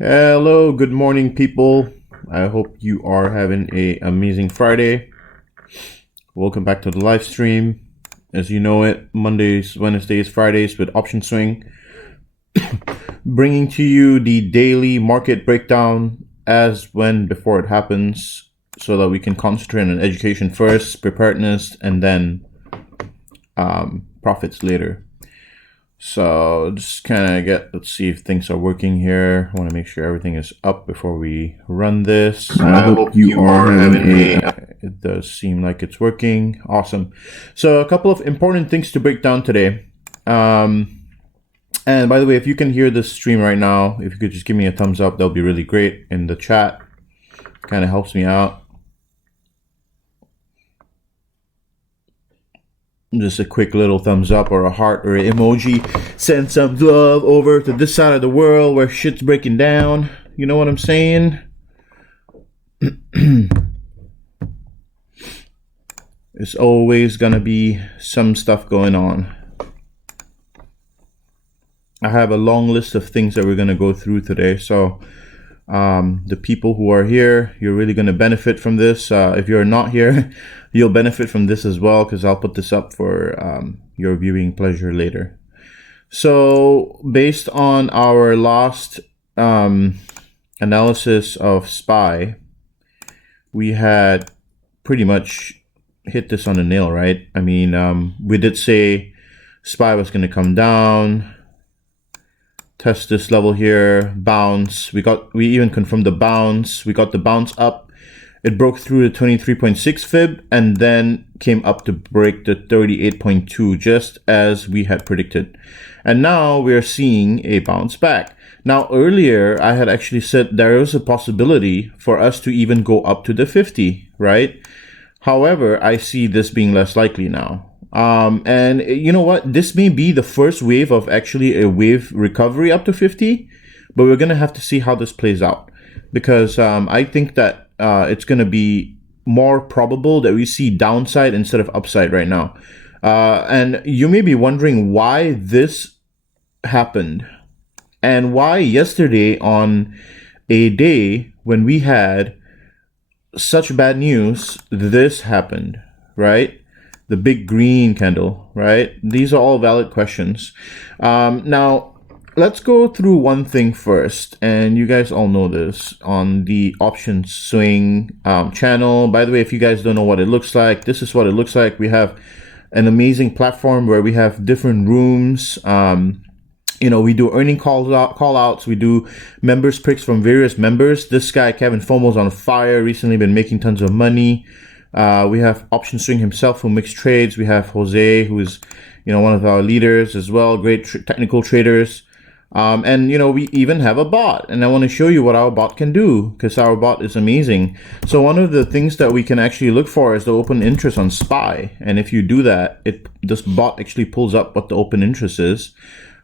Hello, good morning, people. I hope you are having a amazing Friday. Welcome back to the live stream. As you know it, Mondays, Wednesdays, Fridays with Option Swing, bringing to you the daily market breakdown as when before it happens, so that we can concentrate on education first, preparedness, and then profits later. So just kind of let's see if things are working here. I want to make sure everything is up before we run this. I hope you are having It does seem like it's working. Awesome. So a couple of important things to break down today. And by the way, if you can hear this stream right now, if you could just give me a thumbs up, that'll be really great in the chat. Kind of helps me out. Just a quick little thumbs up or a heart or an emoji. Send some love over to this side of the world where shit's breaking down. You know what I'm saying? There's always gonna be some stuff going on. I have a long list of things that we're gonna go through today. So the people who are here, you're really gonna benefit from this. If you're not here, you'll benefit from this as well, because I'll put this up for your viewing pleasure later. So based on our last analysis of SPY, we had pretty much hit this on the nail, right? I mean, we did say SPY was going to come down, test this level here, bounce. We even confirmed the bounce. We got the bounce up. It broke through the 23.6 fib and then came up to break the 38.2, just as we had predicted. And now we're seeing a bounce back. Now, earlier, I had actually said there was a possibility for us to even go up to the 50, right? However, I see this being less likely now. And you know what? This may be the first wave of actually a wave recovery up to 50, but we're going to have to see how this plays out, because I think that it's going to be more probable that we see downside instead of upside right now. And you may be wondering why this happened and why yesterday, on a day when we had such bad news, this happened, right? The big green candle, right? These are all valid questions. Now, let's go through one thing first, and you guys all know this on the Option Swing channel. By the way, if you guys don't know what it looks like, this is what it looks like. We have an amazing platform where we have different rooms. We do earning call outs. We do members picks from various members. This guy, Kevin Fomo's on fire, recently been making tons of money. We have Option Swing himself, who makes trades. We have Jose, who is, one of our leaders as well, great technical traders. And we even have a bot, and I want to show you what our bot can do, because our bot is amazing. So one of the things that we can actually look for is the open interest on SPY. And if you do that, this bot actually pulls up what the open interest is.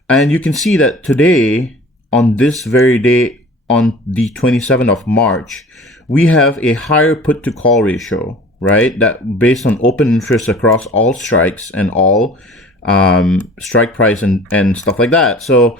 And you can see that today, on this very day, on the 27th of March, we have a higher put to call ratio, right? That based on open interest across all strikes and all strike price and stuff like that. So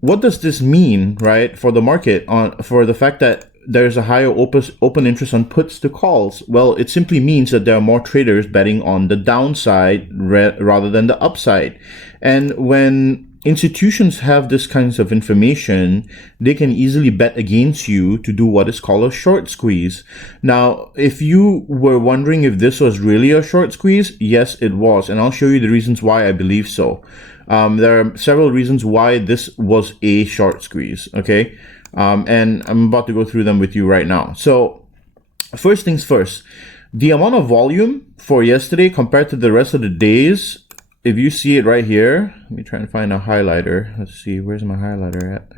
what does this mean, right, for the market, for the fact that there's a higher open interest on puts to calls? Well, it simply means that there are more traders betting on the downside rather than the upside. And when institutions have this kinds of information, they can easily bet against you to do what is called a short squeeze. Now, if you were wondering if this was really a short squeeze, yes, it was. And I'll show you the reasons why I believe so. There are several reasons why this was a short squeeze, okay? And I'm about to go through them with you right now. So, first things first, the amount of volume for yesterday compared to the rest of the days, if you see it right here, let me try and find a highlighter. Let's see, where's my highlighter at?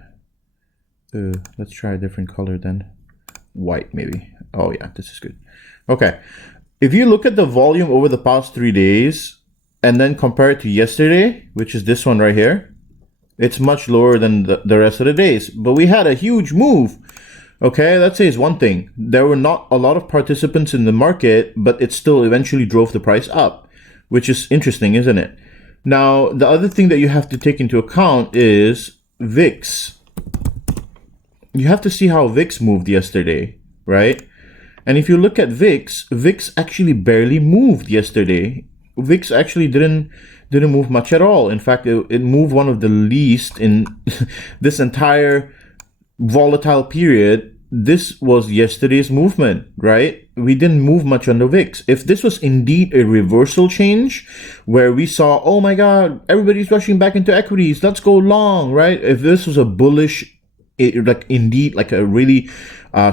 Let's try a different color then. White, maybe. Oh yeah, this is good. Okay. If you look at the volume over the past 3 days and then compare it to yesterday, which is this one right here, it's much lower than the rest of the days. But we had a huge move. Okay, that says one thing. There were not a lot of participants in the market, but it still eventually drove the price up, which is interesting, isn't it? Now, the other thing that you have to take into account is VIX. you have to see how VIX moved yesterday, right? And if you look at VIX actually barely moved yesterday. VIX actually didn't move much at all. In fact, it moved one of the least in this entire volatile period. This was yesterday's movement, right? We didn't move much on the VIX. If this was indeed a reversal change where we saw, oh my God, everybody's rushing back into equities, let's go long, right? If this was a bullish, like a really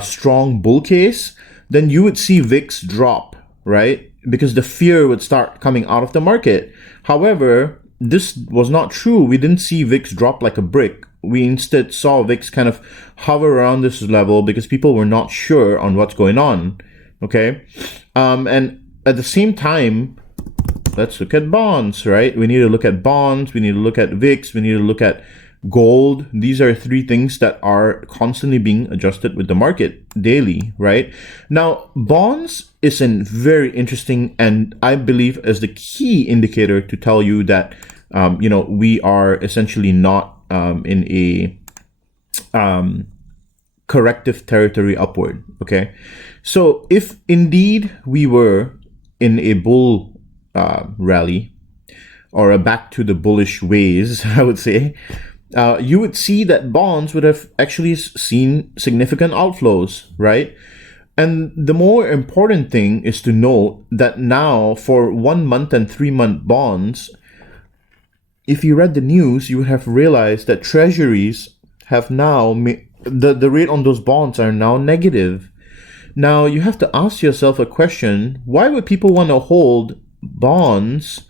strong bull case, then you would see VIX drop, right? Because the fear would start coming out of the market. However, this was not true. We didn't see VIX drop like a brick. We instead saw VIX kind of hover around this level because people were not sure on what's going on. Okay. And at the same time, let's look at bonds, right? We need to look at bonds. We need to look at VIX. We need to look at gold. These are three things that are constantly being adjusted with the market daily, right? Now, bonds is a very interesting and I believe is the key indicator to tell you that, we are essentially not in a corrective territory upward. Okay. So if indeed we were in a bull rally or a back to the bullish ways, I would say, you would see that bonds would have actually seen significant outflows, right? And the more important thing is to note that now for 1 month and 3 month bonds, if you read the news, you would have realized that treasuries have now the rate on those bonds are now negative. Now you have to ask yourself a question: why would people want to hold bonds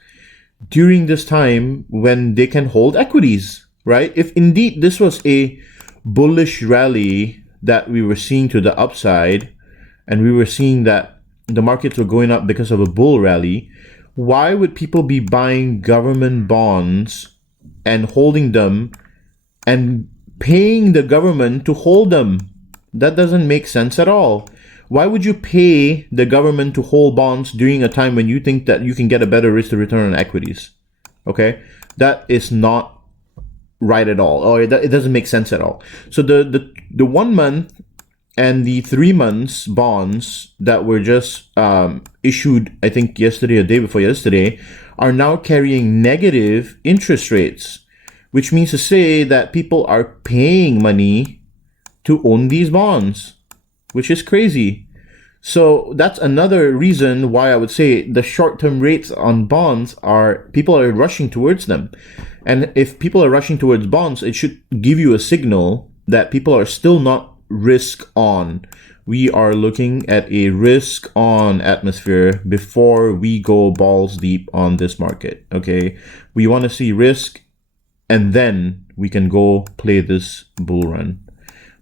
during this time when they can hold equities, right? If indeed this was a bullish rally that we were seeing to the upside, and we were seeing that the markets were going up because of a bull rally, why would people be buying government bonds and holding them and paying the government to hold them? That doesn't make sense at all. Why would you pay the government to hold bonds during a time when you think that you can get a better risk to return on equities? Okay, that is not right at all, or it doesn't make sense at all. So the 1 month and the 3 months bonds that were just issued, I think yesterday or day before yesterday, are now carrying negative interest rates, which means to say that people are paying money to own these bonds, which is crazy. So that's another reason why I would say the short-term rates on bonds people are rushing towards them. And if people are rushing towards bonds, it should give you a signal that people are still not risk on. We are looking at a risk on atmosphere before we go balls deep on this market. Okay. We want to see risk and then we can go play this bull run.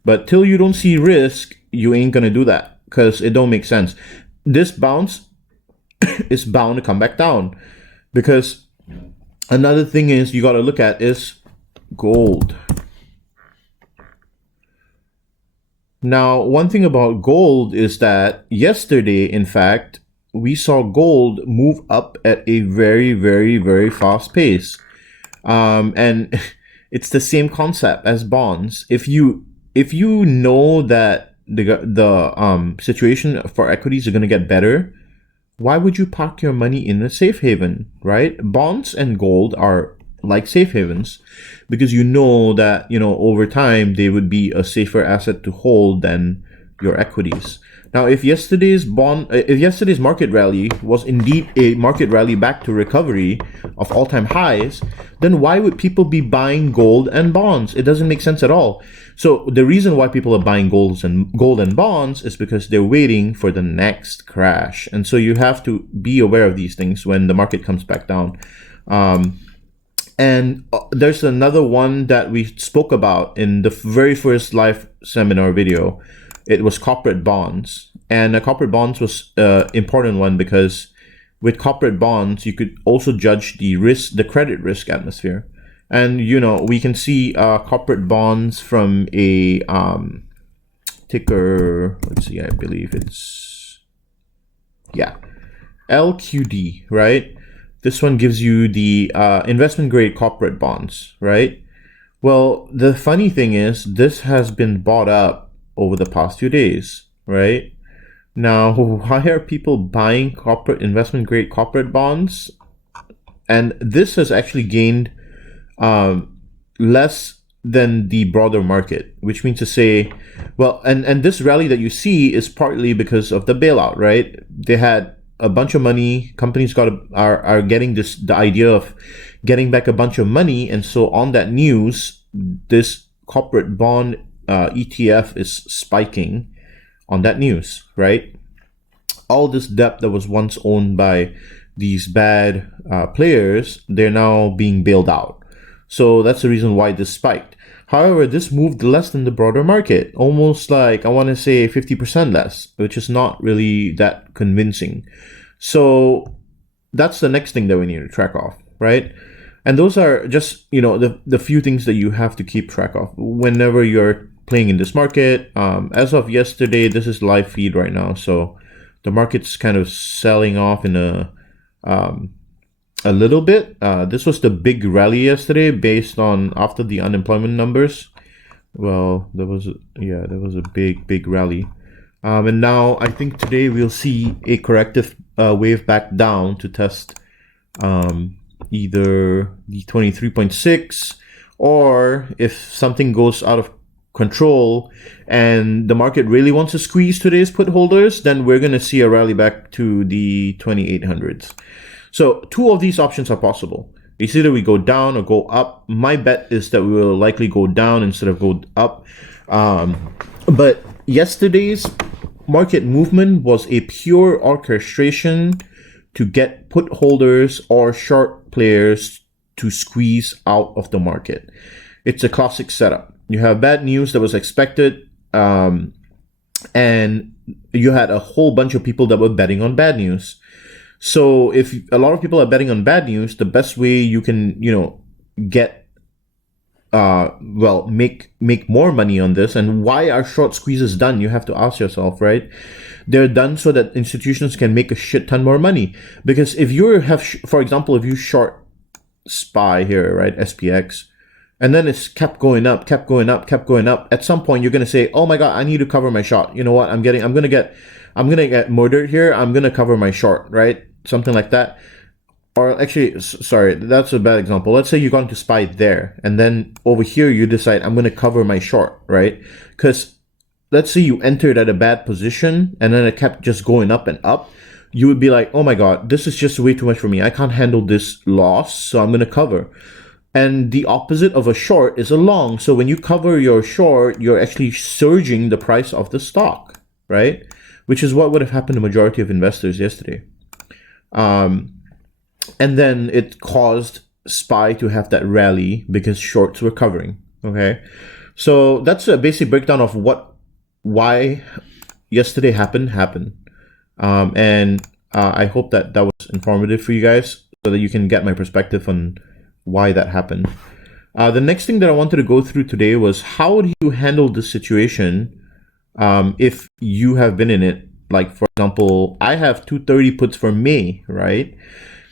But till you don't see risk, you ain't going to do that because it don't make sense. This bounce is bound to come back down, because another thing is you got to look at is gold. Now, one thing about gold is that yesterday, in fact, we saw gold move up at a very, very, very fast pace. And it's the same concept as bonds. If you know that the situation for equities are going to get better, why would you park your money in a safe haven, right? Bonds and gold are like safe havens, because you know that, over time they would be a safer asset to hold than your equities. Now, if yesterday's market rally was indeed a market rally back to recovery of all-time highs, then why would people be buying gold and bonds? It doesn't make sense at all. So the reason why people are buying gold and bonds is because they're waiting for the next crash. And so you have to be aware of these things when the market comes back down. And there's another one that we spoke about in the very first live seminar video. It was corporate bonds. And corporate bonds was an important one because with corporate bonds, you could also judge the credit risk atmosphere. And, we can see corporate bonds from a ticker, let's see, I believe it's, LQD, right? This one gives you the investment grade corporate bonds, right? Well, the funny thing is, this has been bought up over the past few days, right? Now, why are people buying corporate investment grade corporate bonds? And this has actually gained less than the broader market, which means to say, well, and this rally that you see is partly because of the bailout, right? They had a bunch of money. Companies are getting the idea of getting back a bunch of money, and so on that news, this corporate bond ETF is spiking on that news, right? All this debt that was once owned by these bad players, they're now being bailed out. So that's the reason why this spiked. However, this moved less than the broader market, almost like I want to say 50% less, which is not really that convincing. So that's the next thing that we need to track off, right? And those are just, the few things that you have to keep track of whenever you're playing in this market. As of yesterday, this is live feed right now. So the market's kind of selling off in a little bit. This was the big rally yesterday based on after the unemployment numbers. Well, there was a big rally. And now I think today we'll see a corrective wave back down to test either the 23.6, or if something goes out of control and the market really wants to squeeze today's put holders, then we're going to see a rally back to the 2800s. So two of these options are possible. It's either we go down or go up. My bet is that we will likely go down instead of go up. But yesterday's market movement was a pure orchestration to get put holders or short players to squeeze out of the market. It's a classic setup. You have bad news that was expected, and you had a whole bunch of people that were betting on bad news. So if a lot of people are betting on bad news, the best way you can, get, make more money on this. And why are short squeezes done? You have to ask yourself, right? They're done so that institutions can make a shit ton more money. Because if you for example, if you short SPY here, right, SPX, and then it's kept going up. At some point, you're gonna say, "Oh my God, I need to cover my short. You know what? I'm gonna get murdered here. I'm gonna cover my short, right? Something like that." Or actually, sorry, that's a bad example. Let's say you got into SPY there, and then over here you decide I'm gonna cover my short, right? Because let's say you entered at a bad position, and then it kept just going up and up. You would be like, "Oh my God, this is just way too much for me. I can't handle this loss, so I'm gonna cover." And the opposite of a short is a long. So when you cover your short, you're actually surging the price of the stock, right? Which is what would have happened to the majority of investors yesterday. And then it caused SPY to have that rally because shorts were covering, okay? So that's a basic breakdown of why yesterday happened. And I hope that was informative for you guys so that you can get my perspective on why that happened. The next thing that I wanted to go through today was how do you handle this situation if you have been in it. Like, for example, I have 230 puts for May, right?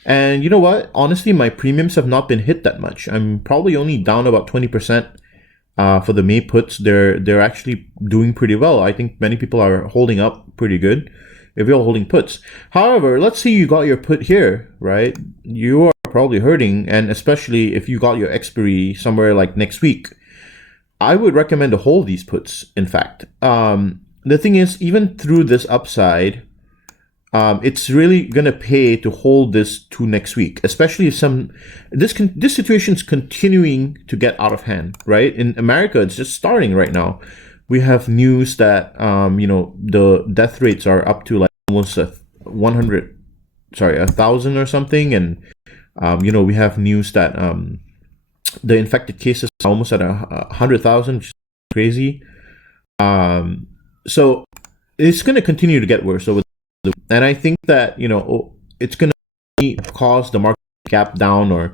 And you know what? Honestly, my premiums have not been hit that much. I'm probably only down about 20% for the May puts. They're actually doing pretty well. I think many people are holding up pretty good if you're holding puts. However, let's say you got your put here, right? You are probably hurting, and especially if you got your expiry somewhere like next week, I would recommend to hold these puts. In fact, the thing is, even through this upside, it's really gonna pay to hold this to next week, especially if this situation is continuing to get out of hand. Right, in America, it's just starting right now. We have news that the death rates are up to like almost 1,000 or something, and we have news that the infected cases are almost at 100,000, which is crazy. So it's going to continue to get worse. And I think that it's going to cause the market gap down or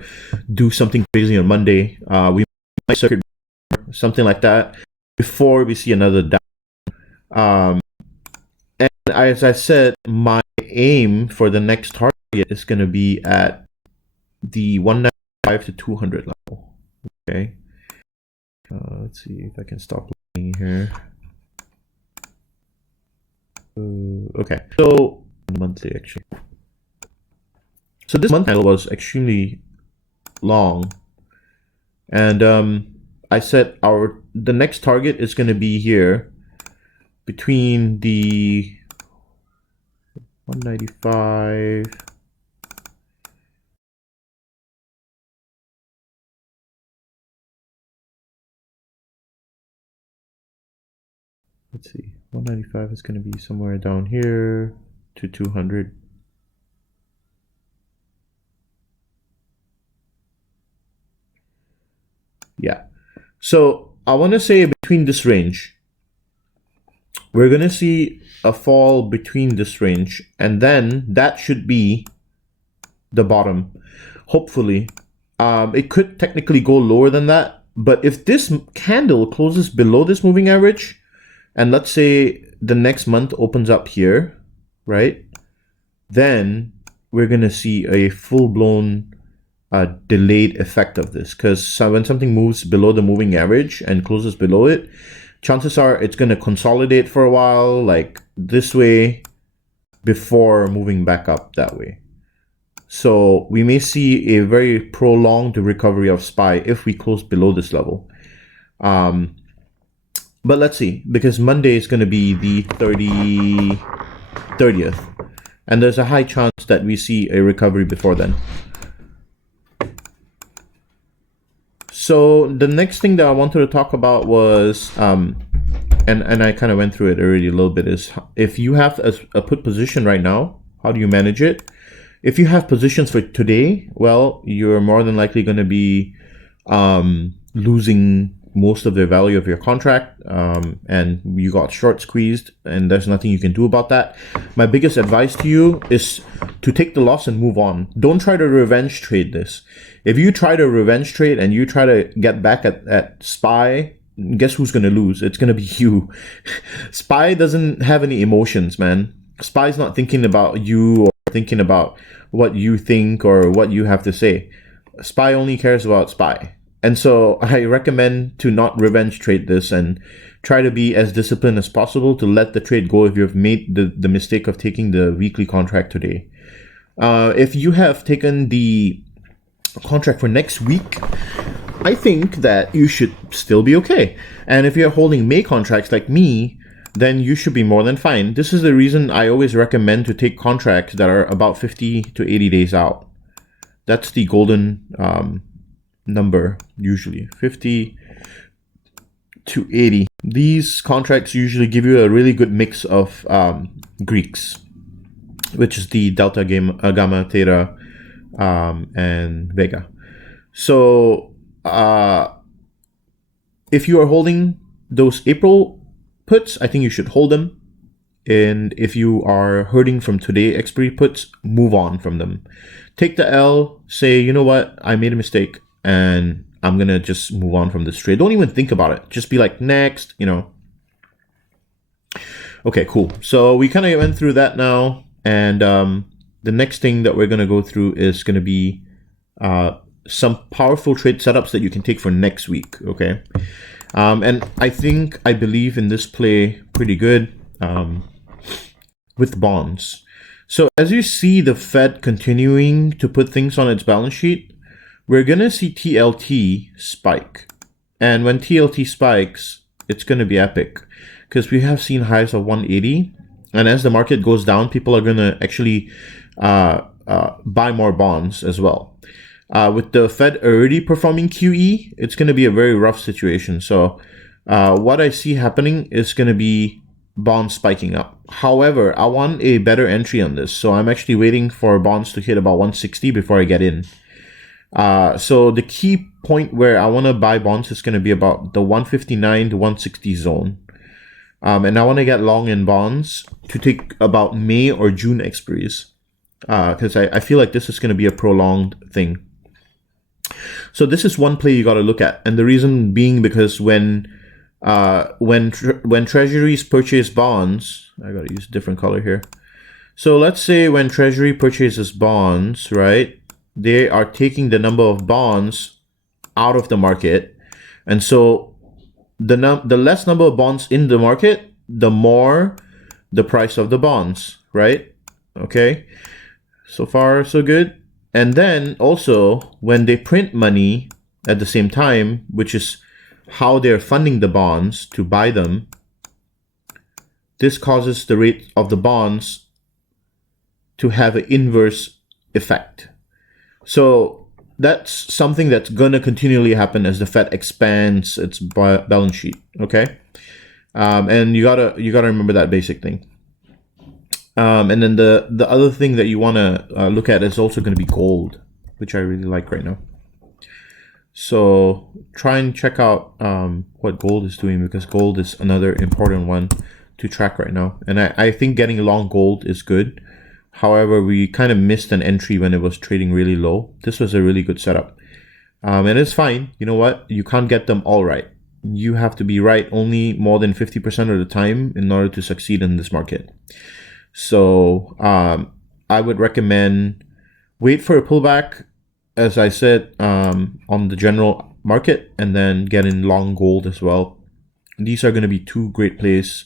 do something crazy on Monday. We might circuit something like that before we see another down. And as I said, my aim for the next target is going to be at the 195 to 200 level. Okay. Let's see if I can stop playing here. Okay, so monthly actually. So this month candle was extremely long, and I said the next target is going to be here between the 195. Let's see, 195 is going to be somewhere down here to 200. Yeah. So I want to say between this range, we're going to see a fall between this range, and then that should be the bottom. Hopefully. It could technically go lower than that, but if this candle closes below this moving average, and let's say the next month opens up here, right? Then we're going to see a full-blown delayed effect of this, because when something moves below the moving average and closes below it, chances are it's going to consolidate for a while, like this way, before moving back up that way. So we may see a very prolonged recovery of SPY if we close below this level. But let's see, because Monday is going to be the 30th, and there's a high chance that we see a recovery before then. So the next thing that I wanted to talk about was, and I kind of went through it already a little bit, is if you have a put position right now, how do you manage it? If you have positions for today, well, you're more than likely going to be losing most of the value of your contract, and you got short squeezed, and there's nothing you can do about that. My biggest advice to you is to take the loss and move on. Don't try to revenge trade this. If you try to revenge trade and you try to get back at SPY, guess who's going to lose? It's going to be you. SPY doesn't have any emotions, man. SPY's not thinking about you or thinking about what you think or what you have to say. SPY only cares about SPY. And so I recommend to not revenge trade this and try to be as disciplined as possible to let the trade go if you've made the mistake of taking the weekly contract today. If you have taken the contract for next week, I think that you should still be okay. And if you're holding May contracts like me, then you should be more than fine. This is the reason I always recommend to take contracts that are about 50 to 80 days out. That's the golden number, usually 50 to 80. These contracts usually give you a really good mix of Greeks, which is the Delta, Gamma, Theta, and Vega. So if you are holding those April puts, I think you should hold them. And if you are hurting from today expiry puts, move on from them. Take the L, say, you know what, I made a mistake and I'm going to just move on from this trade. Don't even think about it. Just be like, next, you know. Okay, cool. So we kind of went through that now. And the next thing that we're going to go through is going to be some powerful trade setups that you can take for next week, okay? And I believe in this play pretty good with bonds. So as you see the Fed continuing to put things on its balance sheet, we're going to see TLT spike. And when TLT spikes, it's going to be epic because we have seen highs of 180. And as the market goes down, people are going to actually buy more bonds as well. With the Fed already performing QE, it's going to be a very rough situation. So what I see happening is going to be bonds spiking up. However, I want a better entry on this. So I'm actually waiting for bonds to hit about 160 before I get in. So the key point where I want to buy bonds is going to be about the 159 to 160 zone. And I want to get long in bonds to take about May or June expiries. Because I feel like this is going to be a prolonged thing. So this is one play you got to look at, and the reason being because when treasuries purchase bonds, I got to use a different color here. So let's say when Treasury purchases bonds, right, they are taking the number of bonds out of the market, and so the less number of bonds in the market, the more the price of the bonds, right? Okay, so far so good. And then also when they print money at the same time, which is how they're funding the bonds to buy them, this causes the rate of the bonds to have an inverse effect. So that's something that's going to continually happen as the Fed expands its balance sheet. Okay, and you gotta remember that basic thing. And then the other thing that you want to look at is also going to be gold, which I really like right now. So try and check out what gold is doing, because gold is another important one to track right now. And I think getting long gold is good. However, we kind of missed an entry when it was trading really low. This was a really good setup. And it's fine. You know what? You can't get them all right. You have to be right only more than 50% of the time in order to succeed in this market. So I would recommend wait for a pullback, as I said, on the general market, and then get in long gold as well. These are going to be two great plays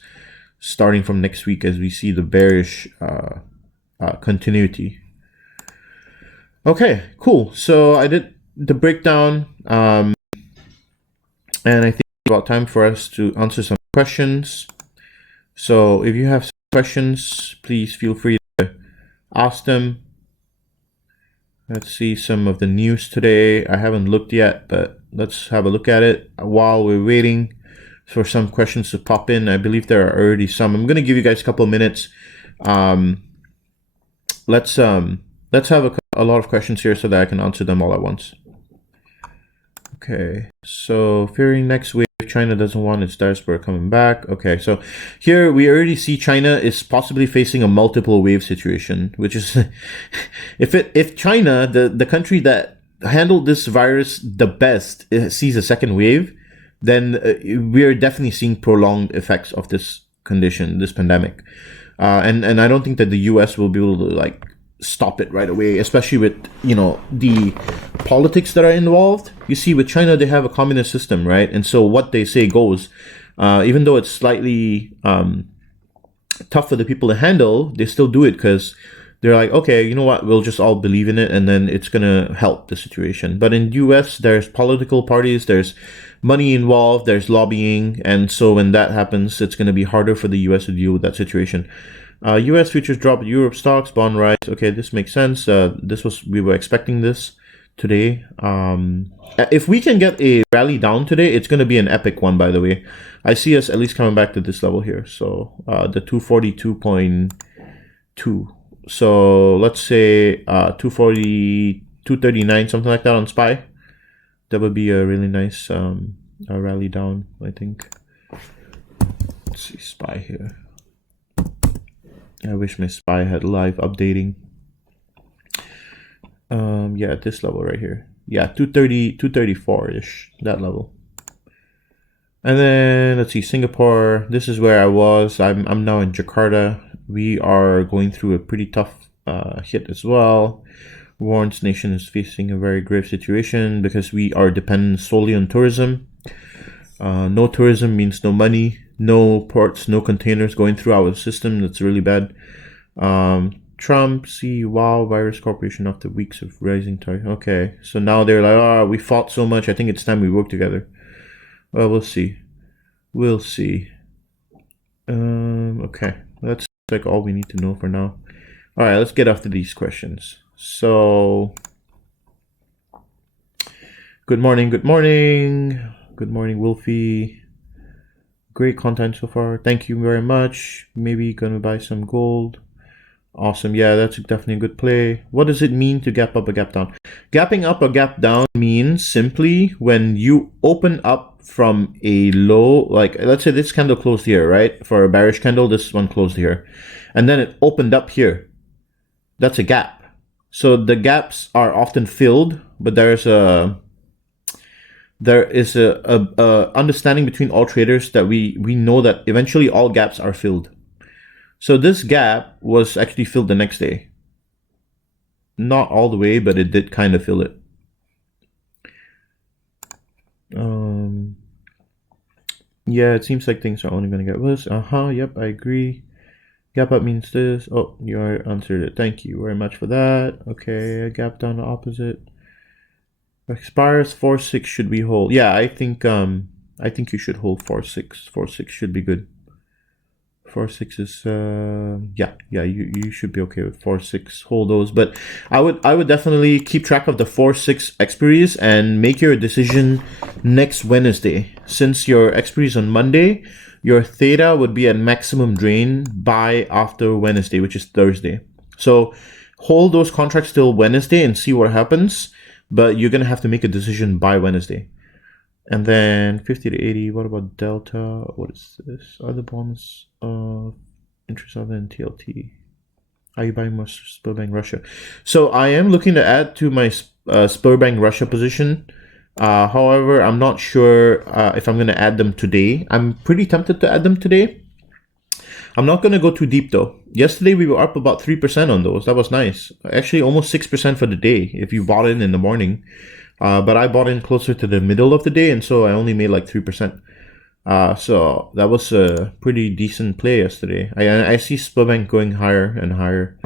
starting from next week as we see the bearish continuity. Okay, cool. So I did the breakdown, and I think it's about time for us to answer some questions. So if you have some questions, please feel free to ask them. Let's see some of the news today. I haven't looked yet, but let's have a look at it while we're waiting for some questions to pop in. I believe there are already some. I'm going to give you guys a couple of minutes. Let's have a lot of questions here so that I can answer them all at once. Okay, so fearing next wave, China doesn't want its diaspora coming back. Okay, so here we already see China is possibly facing a multiple wave situation, which is if China, the country that handled this virus the best, sees a second wave, then we're definitely seeing prolonged effects of this condition, this pandemic. And I don't think that the US will be able to like stop it right away, especially with, you know, the politics that are involved. You see, with China, they have a communist system, right? And so what they say goes. Even though it's slightly tough for the people to handle, they still do it because they're like, okay, you know what, we'll just all believe in it, and then it's gonna help the situation. But in US, there's political parties, there's money involved, there's lobbying, and so when that happens, it's gonna be harder for the US to deal with that situation. US futures drop, Europe stocks, bond rise. Okay, this makes sense. We were expecting this today. If we can get a rally down today, it's going to be an epic one, by the way. I see us at least coming back to this level here. So the 242.2. So let's say 240, 239, something like that on SPY. That would be a really nice rally down, I think. Let's see SPY here. I wish my SPY had live updating. Yeah, at this level right here. Yeah, 230, 234-ish, that level. And then let's see, Singapore. This is where I was. I'm now in Jakarta. We are going through a pretty tough hit as well. Warren's nation is facing a very grave situation because we are dependent solely on tourism. No tourism means no money. No ports, no containers going through our system. That's really bad. Trump, wow, virus corporation after weeks of rising tariff. Okay, so now they're like, we fought so much. I think it's time we work together. Well, we'll see. We'll see. Okay, that's like all we need to know for now. All right, let's get after these questions. So, good morning, Wolfie. Great content so far. Thank you very much. Maybe gonna buy some gold. Awesome. Yeah, that's definitely a good play. What does it mean to gap up or gap down? Gapping up or gap down means simply when you open up from a low, like let's say this candle closed here, right? For a bearish candle, this one closed here. And then it opened up here. That's a gap. So the gaps are often filled, but there is a understanding between all traders that we know that eventually all gaps are filled. So this gap was actually filled the next day. Not all the way, but it did kind of fill it. Yeah, it seems like things are only going to get worse. Yep, I agree. Gap up means this. Oh, you already answered it. Thank you very much for that. Okay, a gap down the opposite. Expires 4-6 should we hold? Yeah, I think you should hold 4-6. 4-6 should be good. 4-6 is you should be okay with 4-6. Hold those, but I would definitely keep track of the 4-6 expiries and make your decision next Wednesday. Since your expiry is on Monday, your theta would be at maximum drain by after Wednesday, which is Thursday. So hold those contracts till Wednesday and see what happens, but you're gonna have to make a decision by Wednesday. And then 50 to 80, what about Delta? What is this? Other bonds of interest other than TLT. Are you buying more Sberbank Russia? So I am looking to add to my Sberbank Russia position. However, I'm not sure if I'm going to add them today. I'm pretty tempted to add them today. I'm not going to go too deep though. Yesterday we were up about 3% on those. That was nice. Actually, almost 6% for the day if you bought in the morning. But I bought in closer to the middle of the day, and so I only made like 3%. So that was a pretty decent play yesterday. I see Sberbank going higher and higher.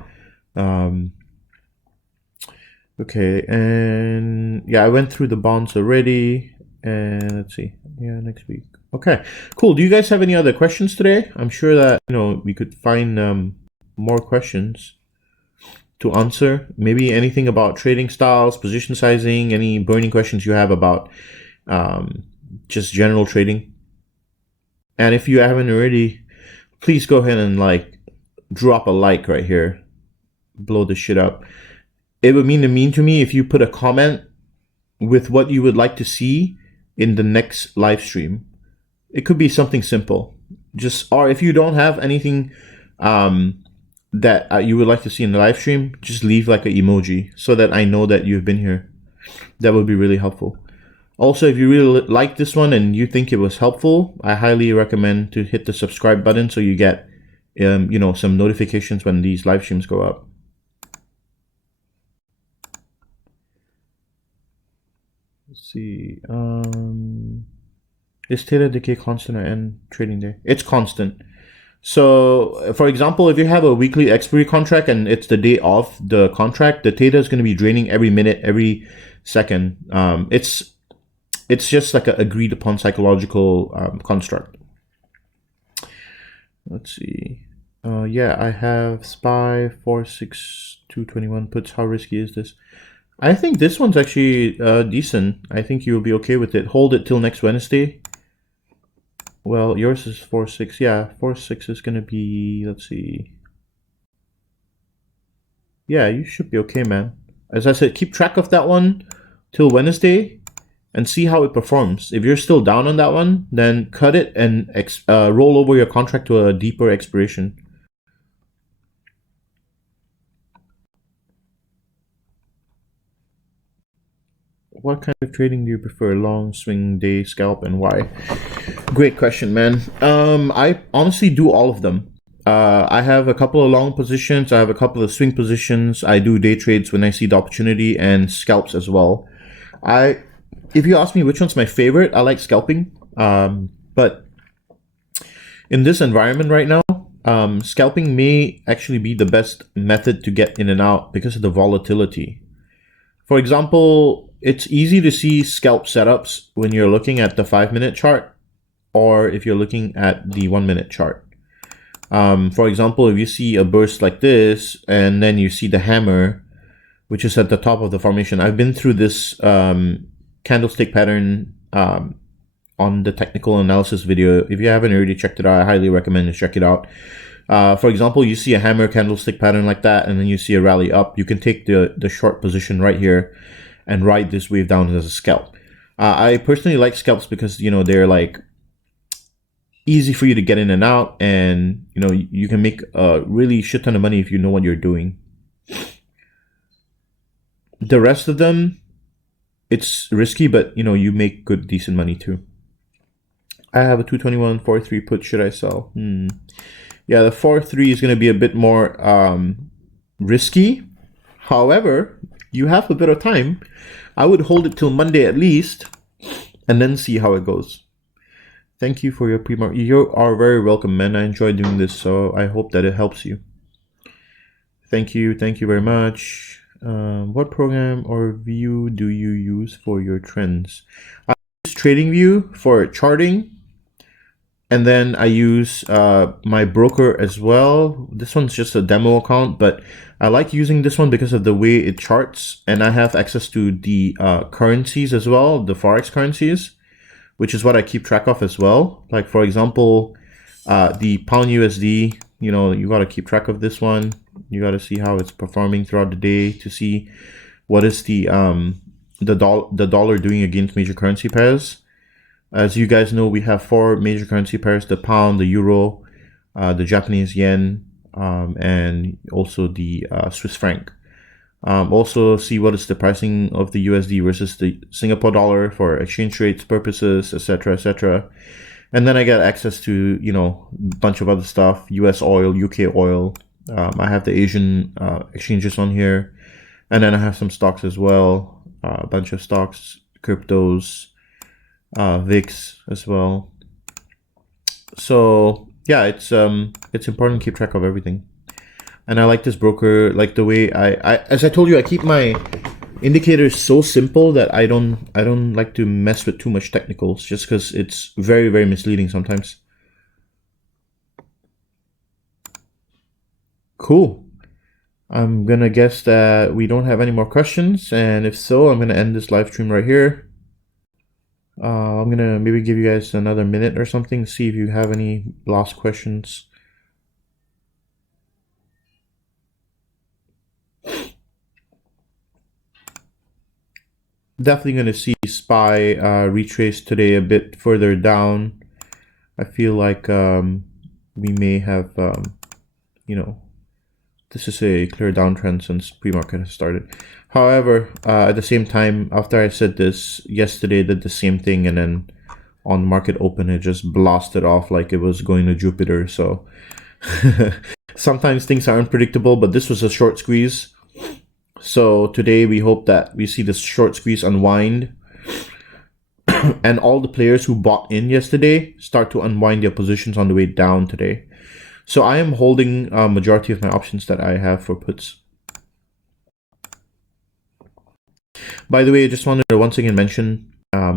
Okay, and yeah, I went through the bonds already. And let's see. Yeah, next week. Okay, cool. Do you guys have any other questions today? I'm sure that we could find more questions to answer. Maybe anything about trading styles, position sizing, any burning questions you have about just general trading. And if you haven't already, please go ahead and drop a like right here. Blow this shit up. It would mean to me if you put a comment with what you would like to see in the next live stream. It could be something simple. Or if you don't have anything that you would like to see in the live stream, just leave like an emoji so that I know that you've been here. That would be really helpful. Also, if you really like this one and you think it was helpful, I highly recommend to hit the subscribe button so you get some notifications when these live streams go up. Let's see. Is theta decay constant or end trading day? It's constant. So, for example, if you have a weekly expiry contract and it's the day of the contract, the theta is going to be draining every minute, every second. It's just like an agreed upon psychological construct. Let's see. Yeah, I have SPY 46221 puts. How risky is this? I think this one's actually decent. I think you'll be okay with it. Hold it till next Wednesday. Well, yours is 4-6. Yeah, 4-6 is gonna be, let's see. Yeah, you should be okay, man. As I said, keep track of that one till Wednesday and see how it performs. If you're still down on that one, then cut it and roll over your contract to a deeper expiration. What kind of trading do you prefer? Long, swing, day, scalp, and why? Great question, man. I honestly do all of them. I have a couple of long positions. I have a couple of swing positions. I do day trades when I see the opportunity and scalps as well. If you ask me which one's my favorite, I like scalping. But in this environment right now, scalping may actually be the best method to get in and out because of the volatility. For example, it's easy to see scalp setups when you're looking at the 5-minute chart or if you're looking at the 1-minute chart. For example, if you see a burst like this and then you see the hammer, which is at the top of the formation. I've been through this candlestick pattern on the technical analysis video. If you haven't already checked it out, I highly recommend to check it out. For example, you see a hammer candlestick pattern like that, and then you see a rally up. You can take the short position right here and ride this wave down as a scalp. I personally like scalps because, they're like easy for you to get in and out, and, you can make a really shit ton of money if you know what you're doing. The rest of them, it's risky, but, you make good, decent money too. I have a 221 4-3 put. Should I sell? Yeah, the 4-3 is going to be a bit more risky. However, you have a bit of time. I would hold it till Monday at least, and then see how it goes. Thank you for your pre-market. You are very welcome, man. I enjoy doing this, so I hope that it helps you. Thank you very much. What program or view do you use for your trends? I use TradingView for charting, and then I use my broker as well. This one's just a demo account, but I like using this one because of the way it charts, and I have access to the currencies as well, the Forex currencies, which is what I keep track of as well. Like, for example, the pound USD, you know, you got to keep track of this one. You got to see how it's performing throughout the day to see what is the dollar doing against major currency pairs. As you guys know, we have 4 major currency pairs: the pound, the euro, the Japanese yen, and also the Swiss franc. Also see what is the pricing of the USD versus the Singapore dollar for exchange rates purposes, etc., etc. And then I get access to, you know, a bunch of other stuff: US oil, UK oil. I have the Asian exchanges on here, and then I have some stocks as well, a bunch of stocks, cryptos, VIX as well. So yeah, it's important to keep track of everything. And I like this broker, like the way as I told you, I keep my indicators so simple that I don't like to mess with too much technicals, just because it's very, very misleading sometimes. Cool. I'm gonna guess that we don't have any more questions, and if so, I'm gonna end this live stream right here. I'm gonna maybe give you guys another minute or something, see if you have any last questions. Definitely going to see SPY retrace today a bit further down. I feel like we may have, you know, this is a clear downtrend since pre-market has started. However, at the same time, after I said this, yesterday did the same thing, and then on market open, it just blasted off like it was going to Jupiter. So sometimes things are unpredictable, but this was a short squeeze. So today we hope that we see this short squeeze unwind and all the players who bought in yesterday start to unwind their positions on the way down today. So I am holding a majority of my options that I have for puts. By the way, I just wanted to once again mention,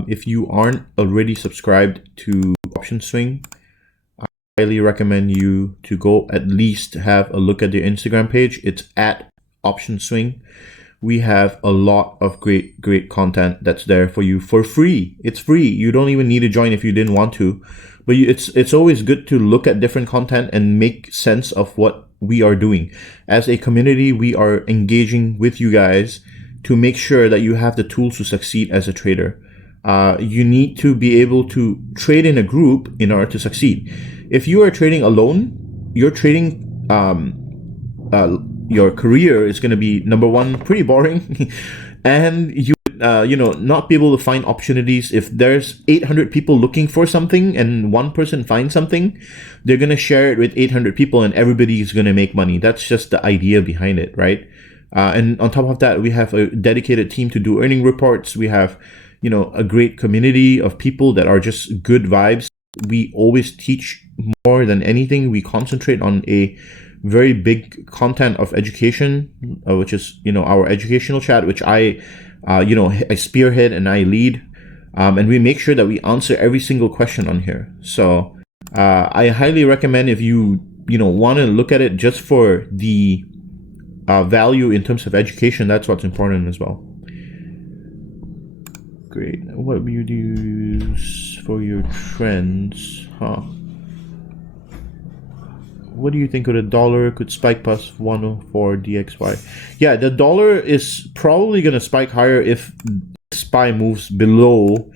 if you aren't already subscribed to Option Swing, I highly recommend you to go at least have a look at their Instagram page. It's at Option Swing. We have a lot of great content that's there for you for free. It's free. You don't even need to join if you didn't want to, but it's always good to look at different content and make sense of what we are doing. As a community, we are engaging with you guys to make sure that you have the tools to succeed as a trader. You need to be able to trade in a group in order to succeed. If you are trading alone, your trading your career is going to be, number one, pretty boring, and you not be able to find opportunities. If there's 800 people looking for something and one person finds something, they're going to share it with 800 people and everybody is going to make money. That's just the idea behind it, right? And on top of that, we have a dedicated team to do earning reports. We have, a great community of people that are just good vibes. We always teach more than anything. We concentrate on a very big content of education, which is, our educational chat, which I spearhead and I lead. And we make sure that we answer every single question on here. So I highly recommend, if you want to look at it just for the value in terms of education, that's what's important as well. Great. What do you use for your trends? What do you think of the dollar? Could spike past 104 DXY? Yeah, the dollar is probably going to spike higher if SPY moves below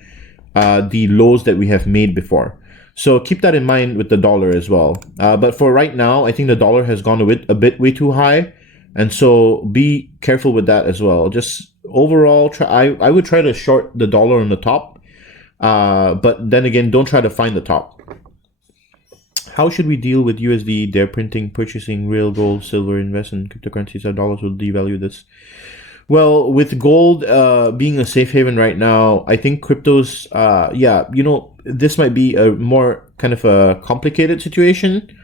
the lows that we have made before. So keep that in mind with the dollar as well. But for right now, I think the dollar has gone a bit way too high. And so be careful with that as well. Just overall, I would try to short the dollar on the top. But then again, don't try to find the top. How should we deal with USD? They're printing, purchasing real gold, silver, invest in cryptocurrencies. Our dollars will devalue this. Well, with gold being a safe haven right now, I think cryptos, this might be a more kind of a complicated situation.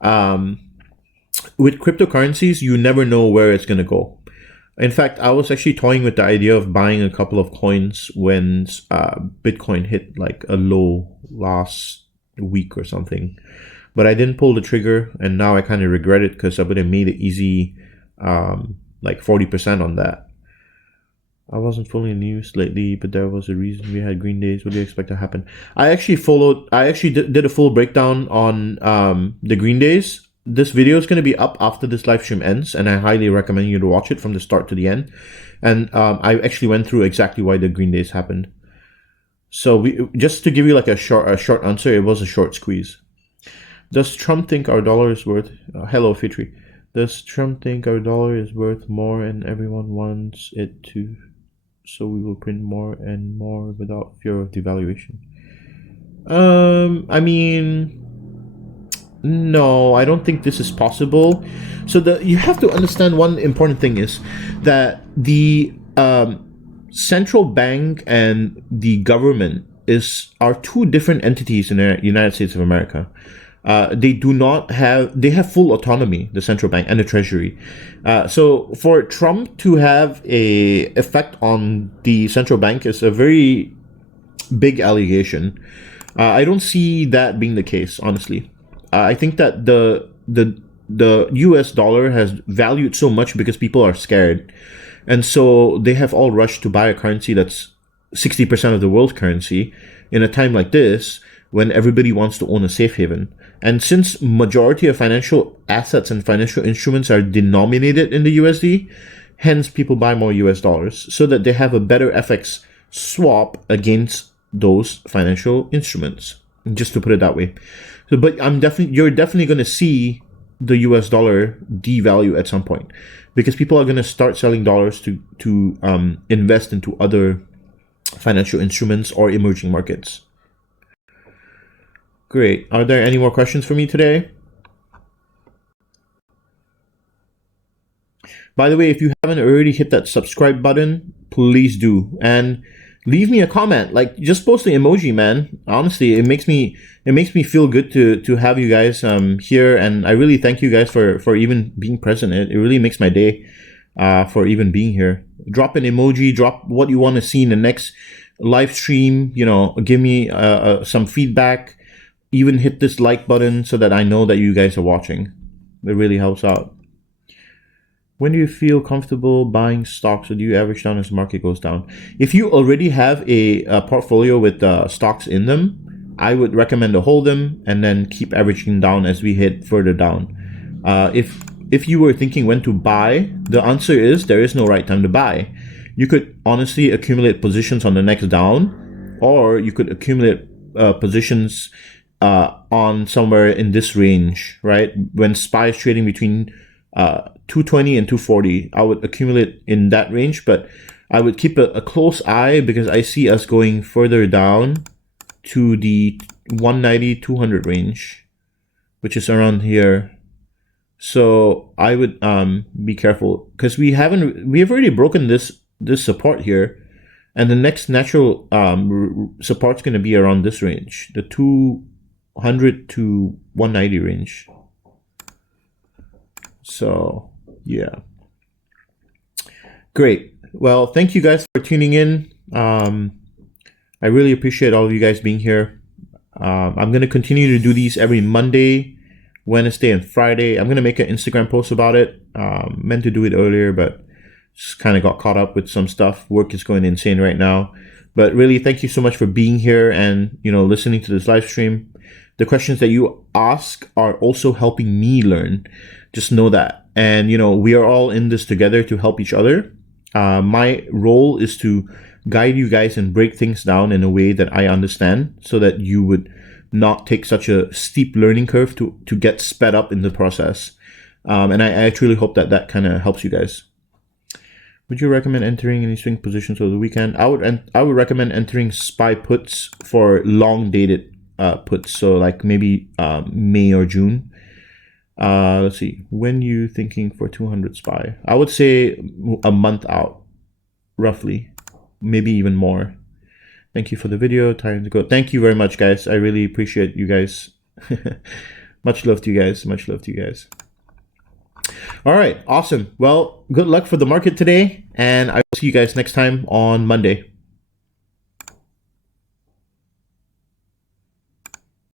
Um, with cryptocurrencies, you never know where it's going to go. In fact, I was actually toying with the idea of buying a couple of coins when Bitcoin hit like a low last week or something. But I didn't pull the trigger, and now I kind of regret it because I would have made it easy, like 40% on that. I wasn't fully in news lately, but there was a reason we had green days. What do you expect to happen? I actually did a full breakdown on the green days. This video is going to be up after this live stream ends, and I highly recommend you to watch it from the start to the end. And I actually went through exactly why the green days happened. So just to give you like a short answer, it was a short squeeze. Does Trump think our dollar is worth? Hello, Fitri. Does Trump think our dollar is worth more, and everyone wants it to? So we will print more and more without fear of devaluation. I mean. No, I don't think this is possible. So you have to understand one important thing is that the central bank and the government are two different entities in the United States of America. They have full autonomy, the central bank and the treasury. So for Trump to have a effect on the central bank is a very big allegation. I don't see that being the case, honestly. I think that the U.S. dollar has valued so much because people are scared, and so they have all rushed to buy a currency that's 60% of the world's currency in a time like this when everybody wants to own a safe haven. And since majority of financial assets and financial instruments are denominated in the USD, hence people buy more US dollars so that they have a better FX swap against those financial instruments. Just to put it that way. So, but you're definitely going to see the US dollar devalue at some point because people are going to start selling dollars to invest into other financial instruments or emerging markets. Great. Are there any more questions for me today? By the way, if you haven't already hit that subscribe button, please do. And leave me a comment. Like, just post an emoji, man. Honestly, it makes me feel good to have you guys here, and I really thank you guys for even being present. It really makes my day for even being here. Drop an emoji. Drop what you want to see in the next live stream. Give me some feedback. Even hit this like button so that I know that you guys are watching. It really helps out. When do you feel comfortable buying stocks, or do you average down as the market goes down? If you already have a portfolio with stocks in them, I would recommend to hold them and then keep averaging down as we hit further down. If you were thinking when to buy, the answer is there is no right time to buy. You could honestly accumulate positions on the next down, or you could accumulate positions on somewhere in this range, right? When SPY is trading between 220 and 240, I would accumulate in that range, but I would keep a close eye because I see us going further down to the 190, 200 range, which is around here. So I would be careful because we have already broken this support here, and the next natural support is going to be around this range, the 200 to 190 range. So yeah, great. Well, thank you guys for tuning in. I really appreciate all of you guys being here. I'm going to continue to do these every Monday, Wednesday, and Friday. I'm going to make an Instagram post about it. Meant to do it earlier, but just kind of got caught up with some stuff. Work is going insane right now. But really, thank you so much for being here and listening to this live stream. The questions that you ask are also helping me learn. Just know that. And, we are all in this together to help each other. My role is to guide you guys and break things down in a way that I understand so that you would not take such a steep learning curve to get sped up in the process. And I truly hope that kind of helps you guys. Would you recommend entering any swing positions over the weekend? I would recommend entering SPY puts for long dated puts. So like maybe May or June. Let's see. When you thinking for 200 SPY? I would say a month out, roughly, maybe even more. Thank you for the video. Time to go. Thank you very much, guys. I really appreciate you guys. Much love to you guys. Much love to you guys. All right. Awesome. Well, good luck for the market today, and I will see you guys next time on Monday.